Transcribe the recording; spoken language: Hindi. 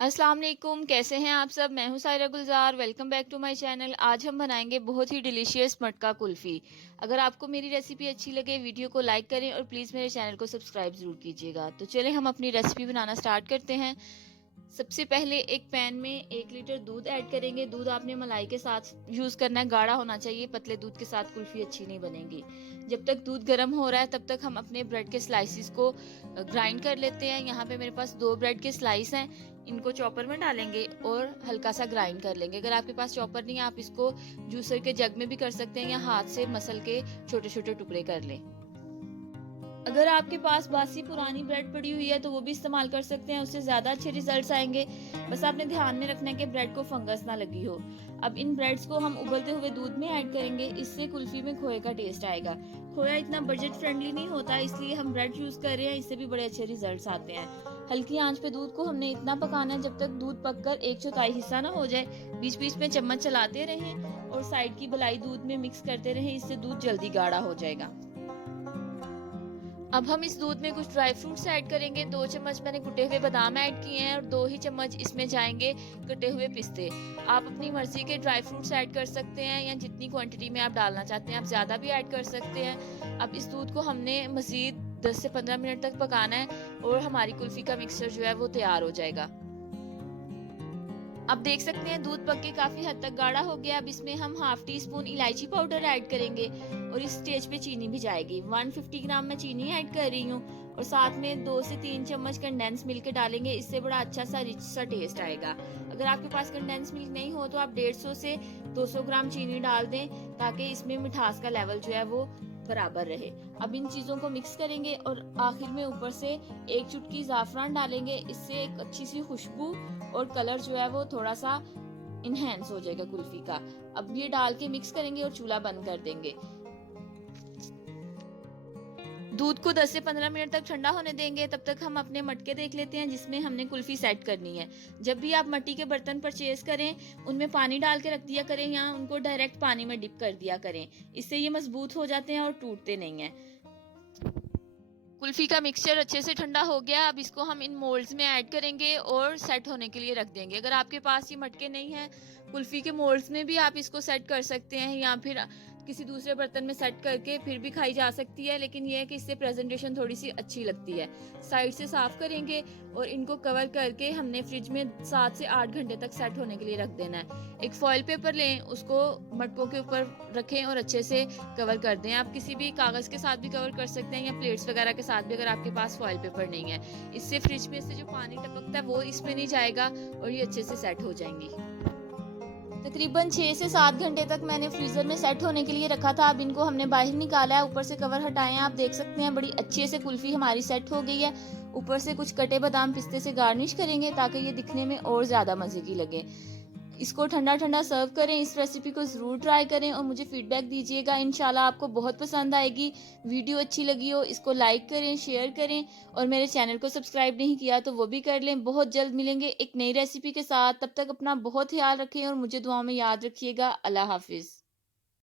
अस्सलाम वालेकुम, कैसे हैं आप सब। मैं हूं Saira Gulzar. Welcome back to my channel. आज हम बनाएंगे बहुत ही डिलीशियस मटका कुल्फ़ी। अगर आपको मेरी रेसिपी अच्छी लगे वीडियो को लाइक करें और प्लीज़ मेरे चैनल को सब्सक्राइब ज़रूर कीजिएगा। तो चलें हम अपनी रेसिपी बनाना स्टार्ट करते हैं। सबसे पहले एक पैन में 1 लीटर दूध ऐड करेंगे। दूध आपने मलाई के साथ यूज़ करना है, गाढ़ा होना चाहिए। पतले दूध के साथ कुल्फ़ी अच्छी नहीं बनेगी। जब तक दूध गर्म हो रहा है तब तक हम अपने ब्रेड के स्लाइसिस को ग्राइंड कर लेते हैं। यहाँ पे मेरे पास 2 ब्रेड के स्लाइस हैं, इनको चॉपर में डालेंगे और हल्का सा ग्राइंड कर लेंगे। अगर आपके पास चॉपर नहीं है आप इसको जूसर के जग में भी कर सकते हैं या हाथ से मसल के छोटे छोटे टुकड़े कर लें। अगर आपके पास बासी पुरानी ब्रेड पड़ी हुई है तो वो भी इस्तेमाल कर सकते हैं, उससे ज़्यादा अच्छे रिजल्ट्स आएंगे। बस आपने ध्यान में रखना है कि ब्रेड को फंगस ना लगी हो। अब इन ब्रेड्स को हम उबलते हुए दूध में ऐड करेंगे, इससे कुल्फी में खोए का टेस्ट आएगा। खोया इतना बजट फ्रेंडली नहीं होता, इसलिए हम ब्रेड यूज कर रहे हैं, इससे भी बड़े अच्छे रिजल्ट्स आते हैं। हल्की आंच पे दूध को हमने इतना पकाना है जब तक दूध पककर 1/4 हिस्सा ना हो जाए। बीच बीच में चम्मच चलाते रहें और साइड की बलाई दूध में मिक्स करते रहें, इससे दूध जल्दी गाढ़ा हो जाएगा। अब हम इस दूध में कुछ ड्राई फ्रूट्स ऐड करेंगे। 2 चम्मच मैंने कुटे हुए बादाम ऐड किए हैं और 2 ही चम्मच इसमें जाएंगे कटे हुए पिस्ते। आप अपनी मर्जी के ड्राई फ्रूट्स ऐड कर सकते हैं या जितनी क्वांटिटी में आप डालना चाहते हैं आप ज़्यादा भी ऐड कर सकते हैं। अब इस दूध को हमने मज़ीद 10 से 15 मिनट तक पकाना है और हमारी कुल्फ़ी का मिक्सचर जो है वो तैयार हो जाएगा। अब देख सकते हैं दूध पक के काफी हद तक गाढ़ा हो गया। अब इसमें हम ½ टी स्पून इलायची पाउडर ऐड करेंगे और इस स्टेज पे चीनी भी जाएगी। 150 ग्राम मैं चीनी ऐड कर रही हूँ और साथ में 2 से 3 चम्मच कंडेंस मिल्क डालेंगे, इससे बड़ा अच्छा सा रिच सा टेस्ट आएगा। अगर आपके पास कंडेंस मिल्क नहीं हो तो आप 150 से 200 ग्राम चीनी डाल दें ताकि इसमें मिठास का लेवल जो है वो बराबर रहे। अब इन चीजों को मिक्स करेंगे और आखिर में ऊपर से 1 चुटकी ज़ाफ़रान डालेंगे, इससे एक अच्छी सी खुशबू और कलर जो है वो थोड़ा सा इनहेंस हो जाएगा कुल्फी का। अब ये डाल के मिक्स करेंगे और चूल्हा बंद कर देंगे। दूध को 10 से 15 मिनट तक ठंडा होने देंगे। तब तक हम अपने मटके देख लेते हैं जिसमें हमने कुल्फी सेट करनी है। जब भी आप मिट्टी के बर्तन परचेज करें उनमें पानी डाल के रख दिया करें या उनको डायरेक्ट पानी में डिप कर दिया करें, इससे ये मजबूत हो जाते हैं और टूटते नहीं हैं। कुल्फी का मिक्सचर अच्छे से ठंडा हो गया। अब इसको हम इन मोल्ड्स में ऐड करेंगे और सेट होने के लिए रख देंगे। अगर आपके पास ये मटके नहीं है, कुल्फी के मोल्ड्स में भी आप इसको सेट कर सकते हैं या फिर किसी दूसरे बर्तन में सेट करके फिर भी खाई जा सकती है, लेकिन यह है कि इससे प्रेजेंटेशन थोड़ी सी अच्छी लगती है। साइड से साफ करेंगे और इनको कवर करके हमने फ्रिज में 7 से 8 घंटे तक सेट होने के लिए रख देना है। एक फॉइल पेपर लें, उसको मटकों के ऊपर रखें और अच्छे से कवर कर दें। आप किसी भी कागज के साथ भी कवर कर सकते हैं या प्लेट्स वगैरह के साथ भी, अगर आपके पास फॉइल पेपर नहीं है। इससे फ्रिज में से जो पानी टपकता है वो इसमें नहीं जाएगा और ये अच्छे से सेट हो जाएंगी। तकरीबन 6 से 7 घंटे तक मैंने फ्रीजर में सेट होने के लिए रखा था। अब इनको हमने बाहर निकाला है, ऊपर से कवर हटाए हैं। आप देख सकते हैं बड़ी अच्छे से कुल्फी हमारी सेट हो गई है। ऊपर से कुछ कटे बादाम पिस्ते से गार्निश करेंगे ताकि ये दिखने में और ज्यादा मजे की लगे। इसको ठंडा ठंडा सर्व करें। इस रेसिपी को ज़रूर ट्राई करें और मुझे फीडबैक दीजिएगा। इंशाल्लाह आपको बहुत पसंद आएगी। वीडियो अच्छी लगी हो इसको लाइक करें, शेयर करें और मेरे चैनल को सब्सक्राइब नहीं किया तो वो भी कर लें। बहुत जल्द मिलेंगे एक नई रेसिपी के साथ, तब तक अपना बहुत ख्याल रखें और मुझे दुआओं में याद रखिएगा। अल्लाह हाफिज़।